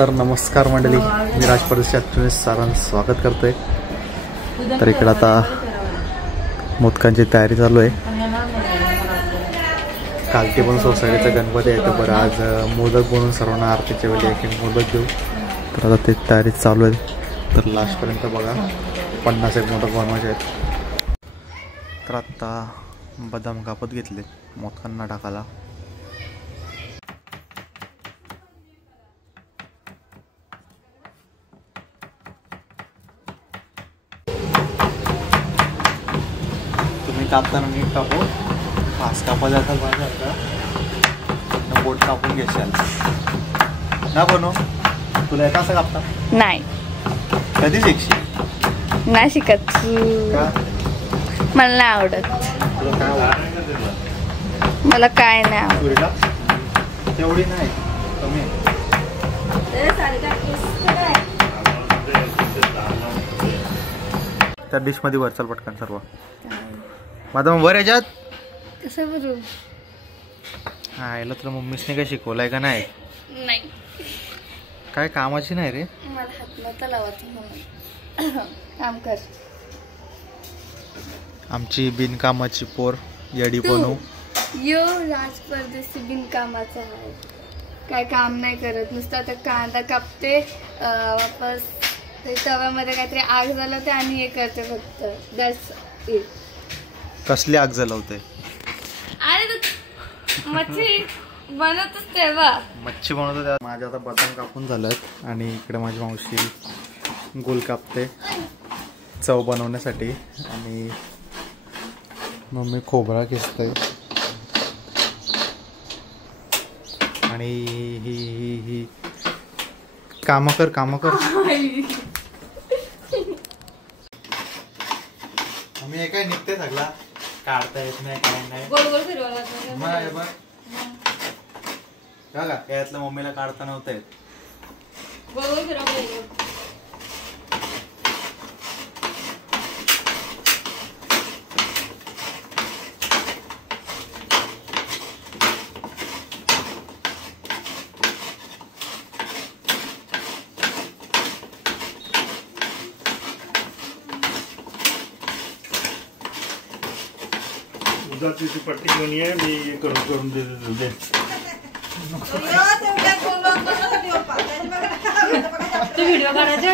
तर नमस्कार मंडळी, मी राजपरदेशात सारांचं स्वागत करतोय। तर इकडे आता मोदकांची तयारी चालू आहे। कालती पण सोसायटीचा गणपती आहे, तर बरं आज मोदक बनवून सर्वांना आरतीच्या वेळी एक मोदक देऊ। तर आता ते तयारी चालू आहे। तर लास्टपर्यंत बघा, 50 मोदक बनवायचे आहेत। तर आता बदाम कापत घेतले मोदकांना टाकायला। तुम्ही कापताना नीट कापू, फास्ट कापायला जाताल माझ्या आता बोट कापून घेशाल ना। बनव, तुला येतं असं कापता? नाही, कधी शिकशील? नाही शिकत, मला नाही आवडत। तुला काय आवडतं? मला काय नाही आवडत। तेवढी नाही, कमी। त्या डिश मध्ये वरचाल पटकन सर्व माझा वर याच्यात कसं भरू? हा, याला तुला मम्मीसने काय शिकवलंय का नाही? नाही, काय कामाची नाही रे। मला हात नव्हता लावत म्हणून काम कर। आमची बिनकामाची पोर येडी बनू। यो राज परदेशी बिनकामाचा आहे, काय काम नाही करत, नुसतं आता कांदा कापते, वापस ते तव्यामध्ये काहीतरी आग झालं आणि हे करते फक्त। That's it. कसली आग जलवते? अरे मच्छी बनवतच तेव्हा मच्छी बनवतो त्या। माझ्या आता बदाम कापून झाल्यात आणि इकडे माझी मावशी गोल कापते चव बनवण्यासाठी आणि मम्मी खोबरा किसते आणि ही कामं कर मम्मी काय निघते सगळा, काढता येत नाही, काय नाही, गोल गोल फिरवायला बघा यातलं मम्मीला काढता नव्हतं येत। गोल गोल फिरवायला ती पट्टी घेऊन ये, मी हे करून दे। व्हिडिओ काढायचा।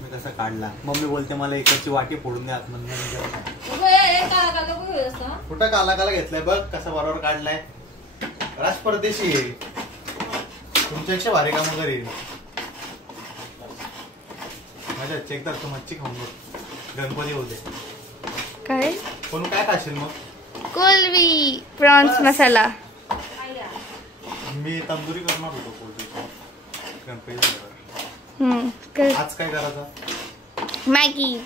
मी कसा काढला, मम्मी बोलते मला एकाची वाटी फोडून द्या आतमध्ये। कुठं काला काला घेतलाय बघ, कसा बरोबर काढलाय। राज परदेशी तुमच्यापेक्षा भारी काम करील माझ्या। चेक तर तू मच्छी खाऊन बघ, गणपती होते काय पण काय खाशील मग? कोलवी प्रॉन्स मसाला। मी तंदुरी करणार होतो कोलवी गणपती झाल्यावर। आज काय करायचं? मॅगी।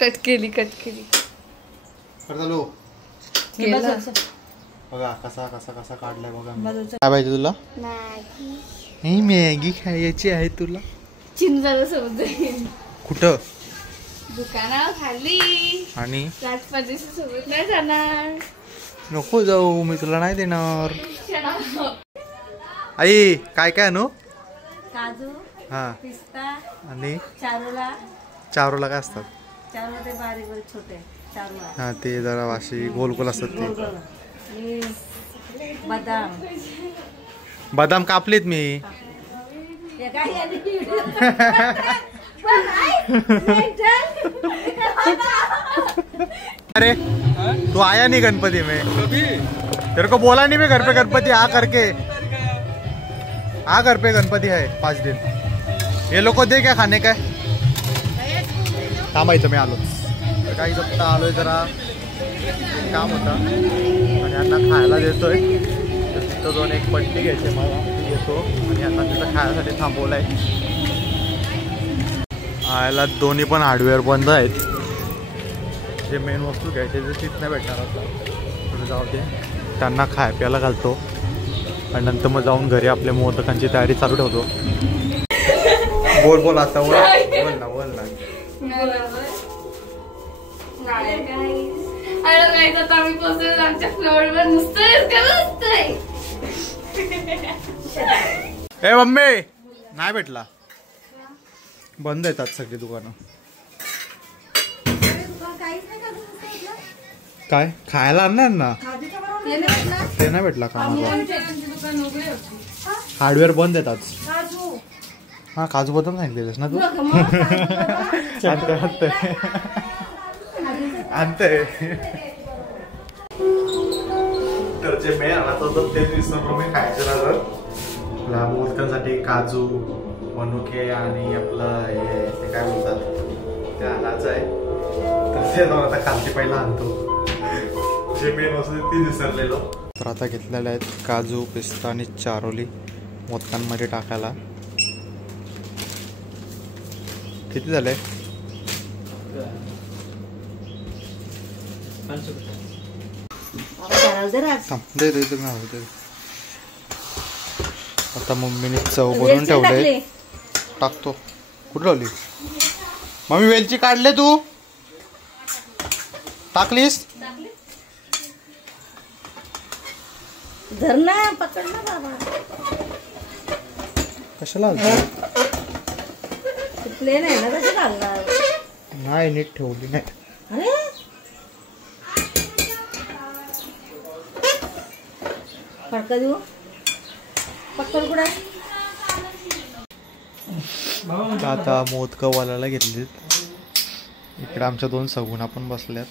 कट केली चालू बघा कसा कसा कसा काढलाय बघा। काय पाहिजे तुला? मॅगी। मॅगी खायची आहे तुला? चिंजाला सोबत कुठं? दुकानावर खाली आणि राजपरदेशी सोबत नाही जाणार। नको जाऊ, मी तुला नाही देणार। आई काय काय आणू? काजू, हा, पिस्ता आणि चारोला काय असतात? चारोला ते बारीक छोटे चारोला। हा, ते जरा वाशी गोल गोल असतात ते। बदाम कापलेत मी। अरे तू आया नहीं गणपति में? तेरे को बोला नहीं मैं घर पे गणपति आ करके आ, घर पे गणपति है 5 दिन। ये लोग को दे क्या खाने का? थांबायचं मी आलोच। काही फक्त आलोय, जरा काम होता आणि यांना खायला देतोय। तर तिथं जाऊन एक पट्टी घ्यायची मला, ती घेतो आणि यांना तिथं खायसाठी थांबवलाय। आयला दोन्ही पण हार्डवेअर बंद आहेत। जे मेन वस्तू घ्यायचे ते तिथं नाही भेटणार आता, जाऊ दे। त्यांना खाय प्यायला घालतो आणि नंतर मग जाऊन घरी आपल्या मोदकांची तयारी चालू ठेवतो. बोल बोल आता बोल ना बोल ना. आम्ही पोहोचलो आमच्या फ्लोअरवर नुसतं ए मम्मी नाही भेटला. बंद येतात सगळी दुकानं. काय खायला आणणार ना ते नाही भेटला कामाला. हार्डवेअर बंद येतात. हा काजू बदाम सांगितलेस ना तू. आणते तर जे मेन आणत ते विसरलो मी खायचं झालं. मोदकांसाठी काजू मनुके आणि आपलं हे काय बोलतात ते आणायचं आहे. तर ते जाऊन आता खालती पहिला आणतो. जे मेन वस्तू ती विसरलेलो. तर आता घेतलेले आहेत काजू पिस्ता आणि चारोली मोदकांमध्ये टाकायला. किती झाले? आता मम्मीने चव बनवून ठेवले. टाकतो. कुठं लावली मम्मी? वेलची काढले तू टाकलीस? धरणा पकड ना बाबा. कशाला प्लेन आहे ना कशी घालणार? नाही नीट ठेवली नाही. अरे फडका देऊ पक्कन कुठे? आता मोदक वालायला घेतलीत. इकडे आमच्या 2 सगुणा पण बसल्यात.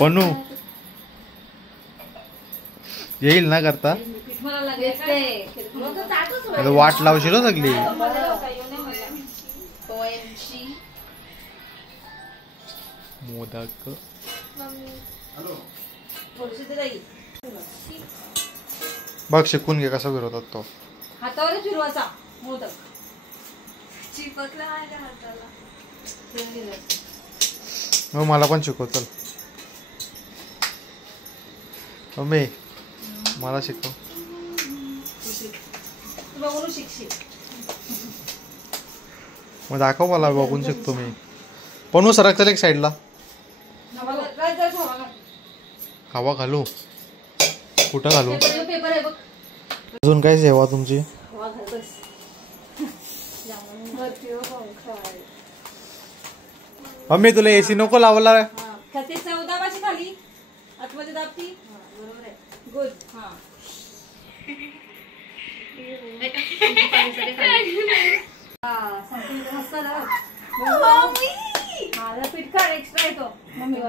पनू येईल ना करता? वाट लावशील सगळी. मोदक बघ शिकून घे कसा फिरवतात तो. हातावर फिरवायचा मोदक. चिपकला माझ्या हाताला. मग मला पण शिकव चल. मम्मी मला शिकव. बघून शिकशील. मग दाखव मला बघून शिकतो मी. पण सरक चल एक साईडला. हवा घालू? कुठं घालू? पेपर आहे बघ. अजून काय सेवा तुमची? मम्मी तुला एसी नको लावला? खाते 14 वाशी खाली आतमध्ये दाबती. बरोबर आहे. गुड. हा पिठकार एक्स्ट्रा येतो मम्मी.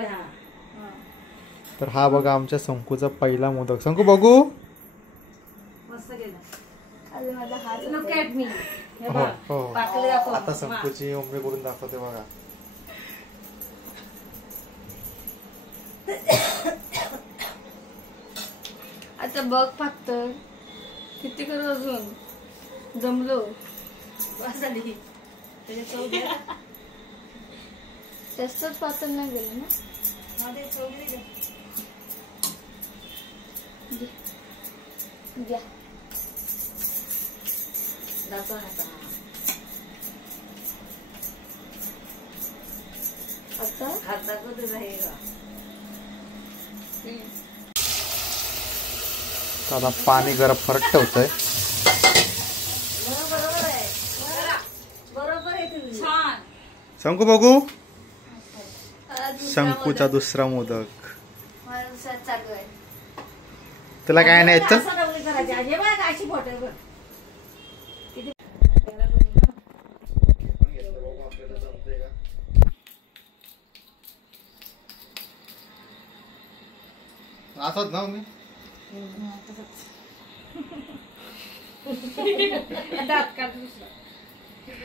तर हा बघा आमच्या शंकूचा पहिला मोदक. शंकू बघू. मस्त केलं. माझा हात लुक ॲट मी. हो आता शंकूची मम्मी करून दाखवते बघा. आता बघ फक्त किती करू अजून. जमलो. जास्तच पातळ नाही गेलं ना. घ्या. आता आता पाणी गरम फरक ठेवतोय. छान. शंकू बघू. शंकूचा दुसरा मोदक. माझा चालू आहे. तुला काय नाही येत? अशी फोटो आहे बघ. असंच ना मी.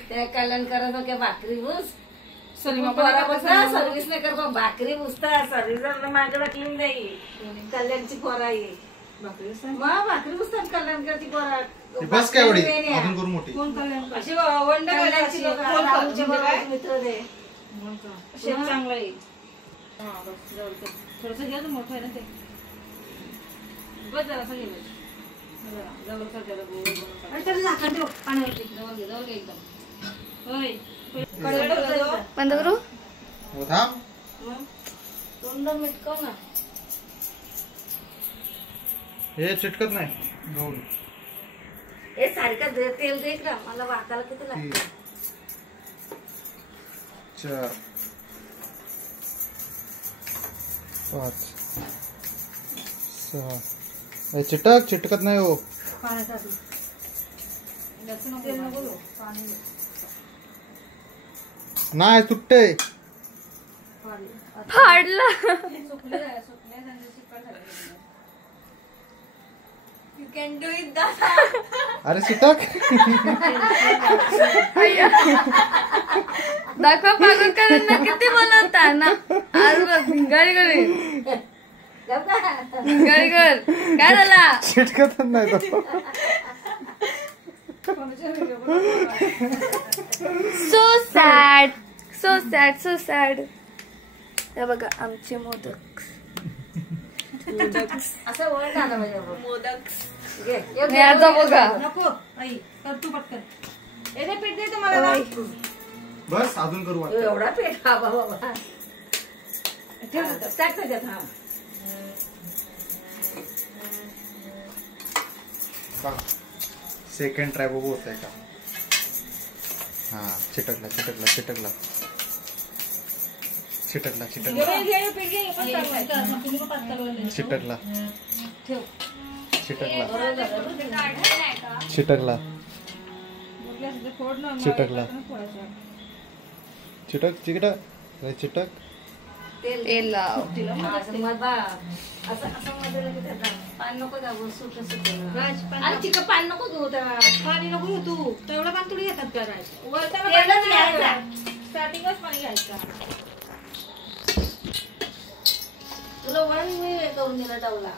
त्या कल्याण करत होत्या भाकरी भूस. सर्विस नाही कर भाकरी भुसता. सर्विस माझ्याकडे क्लीन नाही. कल्याणची पोरा आहे. भाकरी भुसतात कल्याणकरची पोरा. बस काय एवढी अजून करू मोठी. अशी वंड कल्याणची मित्र दे. शेप चांगला आहे. थोडंसं घ्या, मोठं आहे ना ते. बस जरासं घे, जवळ त्याला गोल बनवून त्याला झाकण ठेव पाण्यावरती. जवळ घे एकदम. होय बंद करू. हो थांब. तोंड मिटकव ना. हे चिटकत नाही गहू. हे सारखं तेल दे का मला वाकायला किती लागतं. 4 5 6 चिटकत नाही हो. पाण्यासाठी तेल नको घेऊ, पाणी घे. नाही तुटते. फाडला. You can do it, दादा. अरे चिटक. दाखवा पागल करून किती बोलवता ना. आज बघ भिंगारी करी भिंगारी कर. काय झाला. चिटकत नाही तो. So sad so sad so sad. हे बघा आमचे मोदक. असं वळ झालं म्हणजे मोदक घे. हे आता बघा. नको आई कर तू पटकन. येते पीठ दे तुम्हाला. बस अजून करू वाटतं. एवढा पीठ. हा बाबा ठेव स्टार्ट कर द्या. हा सेकंड ट्राय बघू होत आहे का. हा चिटकला चिटकला चिटकला चिटकला चिटकला चिटकला चिटकला चिटकला चिटकला चिटक चिटक चिटक. तेल लाव. पान नको जाऊ सुट सुट. पान नको घेऊ. पाणी नको घेऊ तू. तेवढं पान थोडी घेतात का. स्टार्टिंगच पाणी घ्यायचं. तुला वरण मी करून दिला टावला.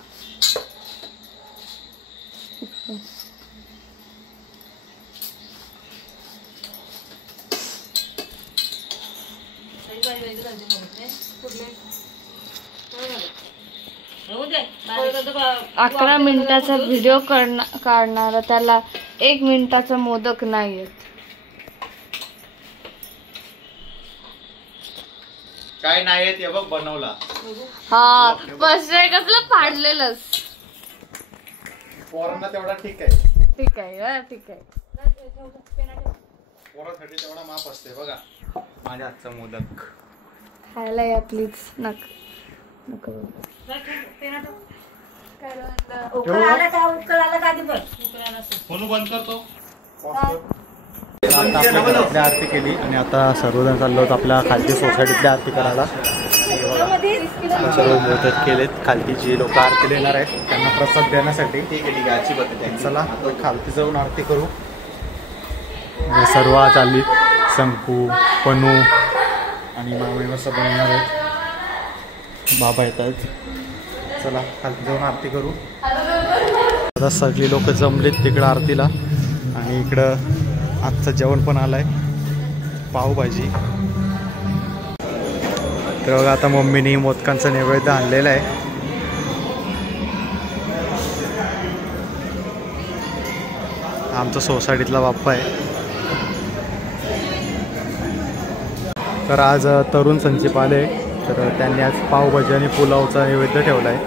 अकरा मिनिटाचा व्हिडिओ काढणारा त्याला 1 मिनिटाचा मोदक नाही येत. काय नाही येत हे बघ बनवला. हा बस कसलं फाडलेलंच. पोरांना तेवढा ठीक आहे. ठीक आहे ठीक आहे. पोरासाठी तेवढा माप असते बघा. माझ्या हातचा मोदक खायला या प्लीज. नको उकळाला का दे. फोन बंद करतो. आता आरती केली आणि आता सर्वजण चाललो होतो आपल्या खालती सोसायटीतल्या आरती करायला. सर्व मोदक केलेत. खालती जी लोक आरतीला येणार आहेत त्यांना प्रसाद देण्यासाठी. चला खालती जाऊन आरती करू. सर्व चालली. शंकू पनू आणि मामी असं बनवणार आहेत. बाबा येत आहेत. चला खालती जाऊन आरती करू. आता सगळी लोक जमलीत तिकडं आरतीला. आणि इकडं आजचं जेवण पण आलंय. पावभाजी. तर बघा आता मम्मीने मोदकांचा नैवेद्य आणलेला आहे. आमचा सोसायटीतला बाप्पा आहे. तर आज तरुण संचिप आले. तर त्यांनी आज पावभाजी आणि पुलावचा नैवेद्य ठेवला आहे.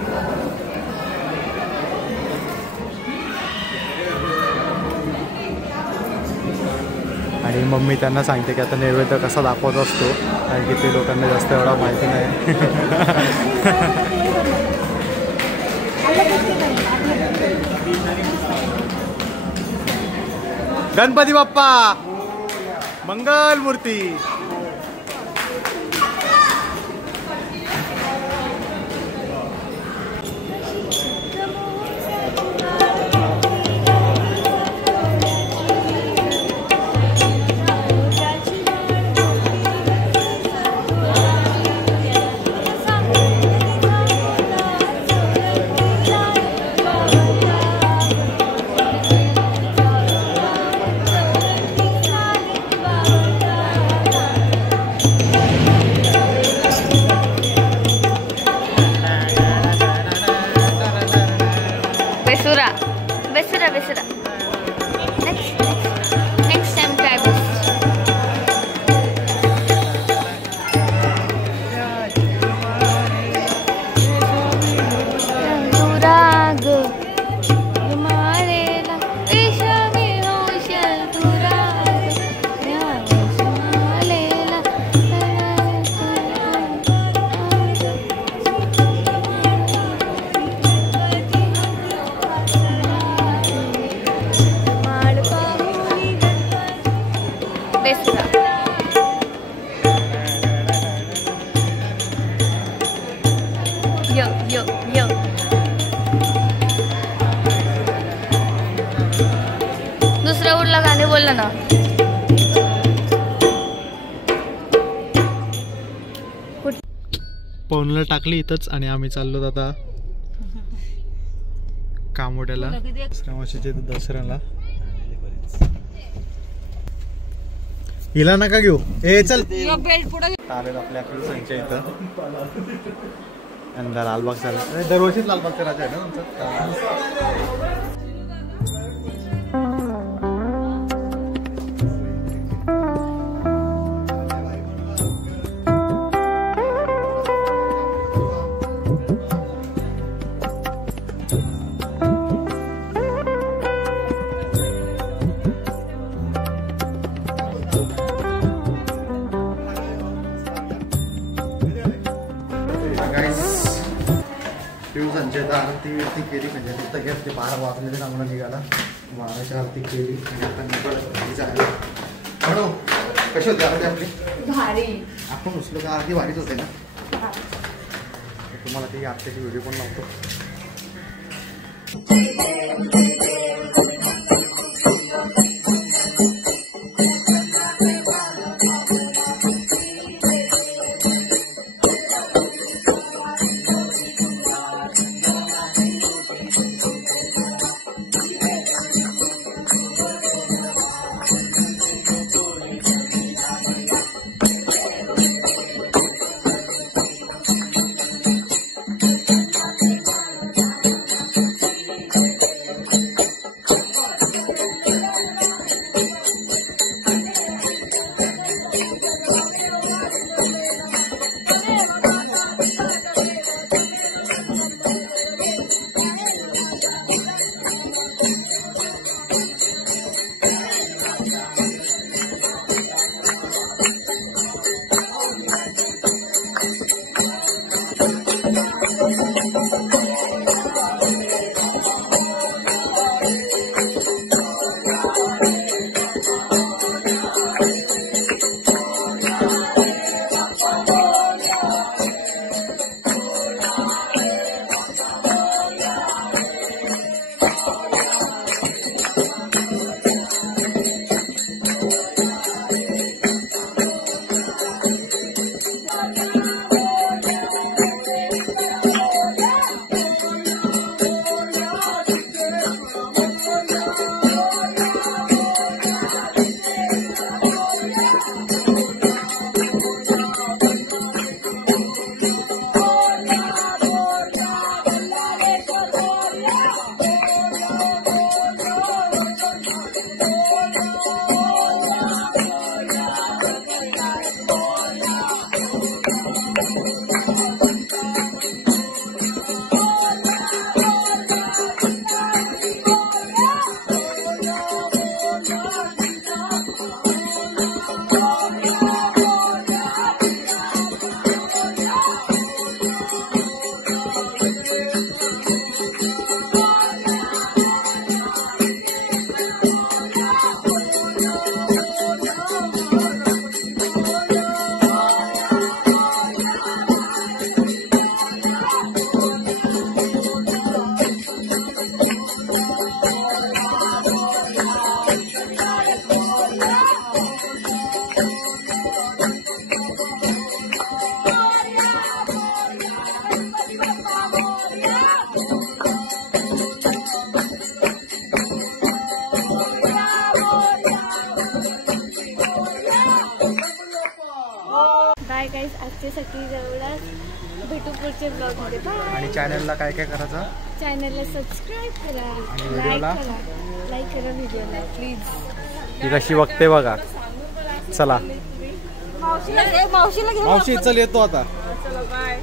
आणि मम्मी त्यांना सांगते की आता नैवेद्य कसा दाखवत असतो. कारण की ते लोकांना जास्त एवढा माहिती नाही. गणपती बाप्पा मंगल मूर्ती. यो यो यो. दुसरं कुठलं गाणे बोललं ना. पवनला टाकली इथंच आणि आम्ही चाललो आता कामोड्याला श्रावणाच्या दसऱ्याला. हिला नका घेऊ. ए चल बेल्ट पुढे आलेलं आपल्या संचय इथं आणि लालबाग झाला. दरवर्षीच लालबागचा राजा आहे ना तुमचा. संजय आरती केली म्हणजे फक्त घेतली 12 वाजलेले चांगलं निघाला. 12च्या आरती केली आणि आता जायला. म्हणू कशी होती आरती आपली? भारी. आपण उचलो का आरती भारीच होते ना. तुम्हाला ती आरतीची व्हिडिओ पण लावतो. बाय गाईज, आजच्यासाठी एवढाच. भेटू पुढच्या ब्लॉगमध्ये. बाय. आणि चॅनलला काय काय करायचं? चॅनलला सबस्क्राईब करा, आणि व्हिडिओला लाईक करा व्हिडिओला प्लीज. ती कशी बघते बघा. चला मावशीला घे. मावशी चल येतो आता. चला बाय.